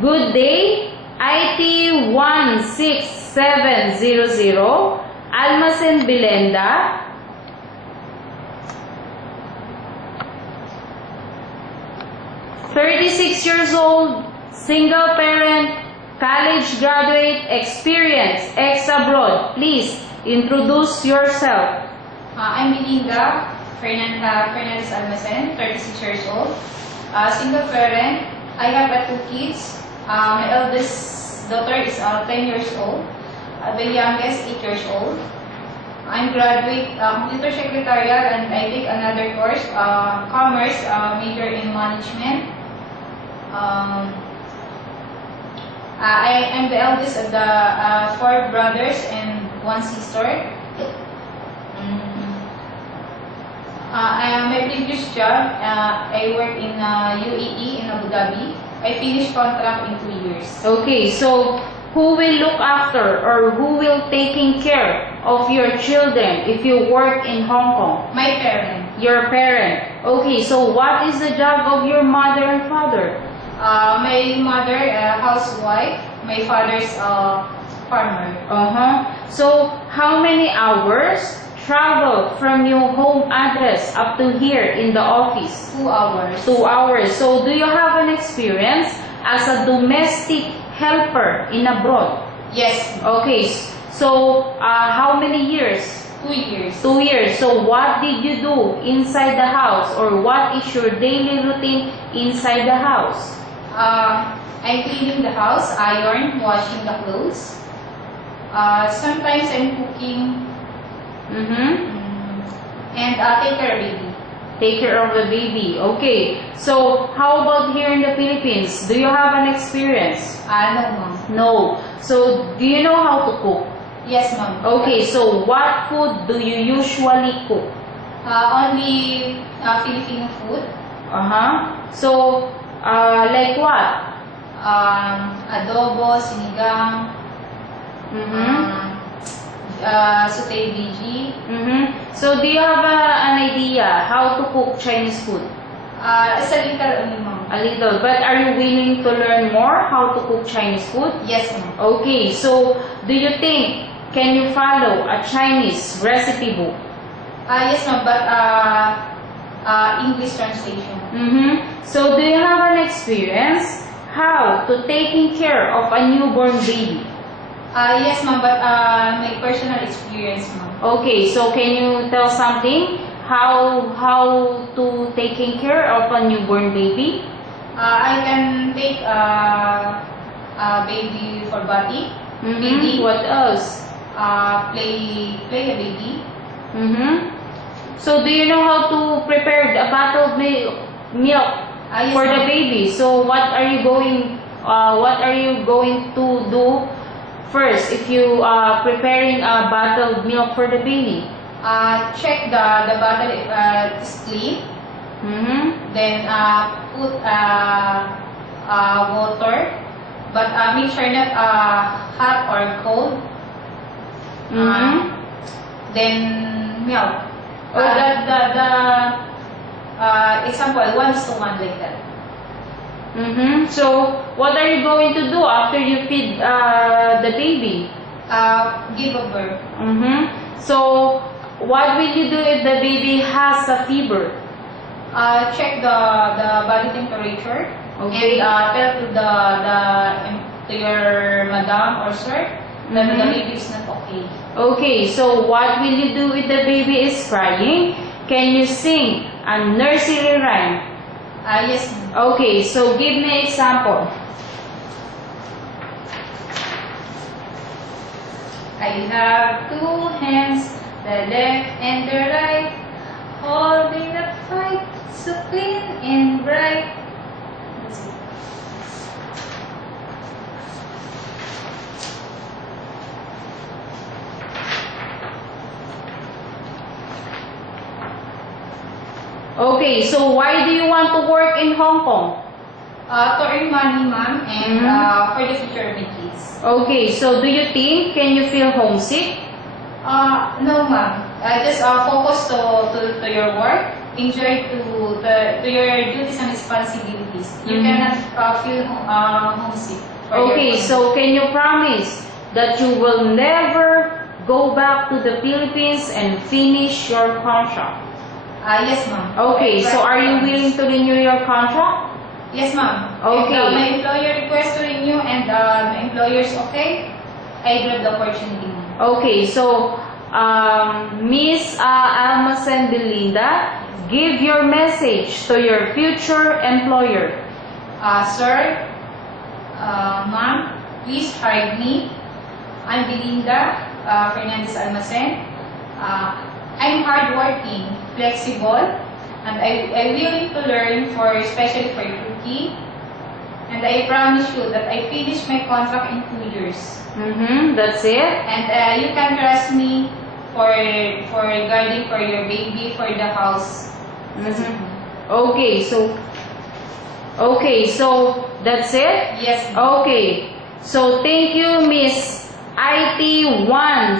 Good day, IT1700, Almacen Belenda. 36 years old, single parent, college graduate, experience, ex-abroad. Please introduce yourself. I'm Melinda Fernandez Almacen, 36 years old, single parent. I have 2 kids. My eldest daughter is 10 years old. The youngest 8 years old. I'm graduate computer secretariat, and I take another course, commerce, major in management. I'm the eldest of the 4 brothers and 1 sister. My previous job, I work in UAE in Abu Dhabi. I finished contract in 2 years. Okay, so who will look after or who will taking care of your children if you work in Hong Kong? My parent. Your parent. Okay, so what is the job of your mother and father? My mother, housewife. My father's farmer. So how many hours travel from your home address up to here in the office? 2 hours. 2 hours. So do you have an experience as a domestic helper in abroad? Yes. Okay. So how many years? 2 years. 2 years. So what did you do inside the house, or what is your daily routine inside the house? I'm cleaning the house, iron, washing the clothes. Sometimes I'm cooking. And take care of baby. Take care of the baby. Okay. So how about here in the Philippines? Do you have an experience? No, ma'am. No. So do you know how to cook? Yes, ma'am. Okay. So what food do you usually cook? Only Filipino food. So like what? Adobo, sinigang, sauteed veggie. So do you have an idea how to cook Chinese food? It's a little only, ma'am. A little. But are you willing to learn more how to cook Chinese food? Yes, ma'am. Okay. So do you think can you follow a Chinese recipe book? Yes, ma'am. But English translation. So do you have an experience how to taking care of a newborn baby? Yes, ma'am, but my personal experience, ma'am. Okay, so can you tell something how to taking care of a newborn baby? I can take a baby for body. Baby. What else? Play a baby. So do you know how to prepare a bottled milk Yes, for the baby? So what are you going to do first if you are preparing a bottled milk for the baby? Check the bottle if it's clean. Then put water, but make sure not hot or cold. Then milk. Example 1:1 like that. So what are you going to do after you feed the baby? Give a birth. So what will you do if the baby has a fever? Check the body temperature. Okay. And tell to your madam or sir that the baby is not okay. Okay, so what will you do if the baby is crying? Can you sing a nursery rhyme? Yes. Okay, so give me an example. I have 2 hands, the left and the right, holding the fight, so clean and bright. That's it. Okay, so why do you want to work in Hong Kong? To earn money, ma'am, and for the future of my kids. Okay, so do you think can you feel homesick? No, ma'am. Just focus to your work. Enjoy to your duties and responsibilities. Philippines. You Mhm. cannot feel homesick. For your Okay, country. so can you promise that you will never go back to the Philippines and finish your contract? Yes, ma'am. Okay, I so are you promise. willing to renew your contract? Yes, ma'am. Okay. If my employer requests to renew and my employer's okay, I grab the opportunity, ma'am. Okay, so Miss Almacen Belinda, give your message to your future employer. Sir, ma'am, please hire me. I'm Belinda Fernandez Almacen. I'm hardworking, flexible, and I'm willing to learn, especially for Turkey. And I promise you that I finish my contract in 2 years. That's it. And you can trust me for regarding for your baby, for the house. Okay, so that's it. Yes, ma'am. Okay, so thank you, Miss IT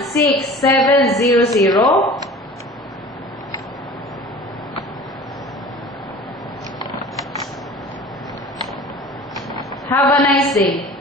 16700. Have a nice day.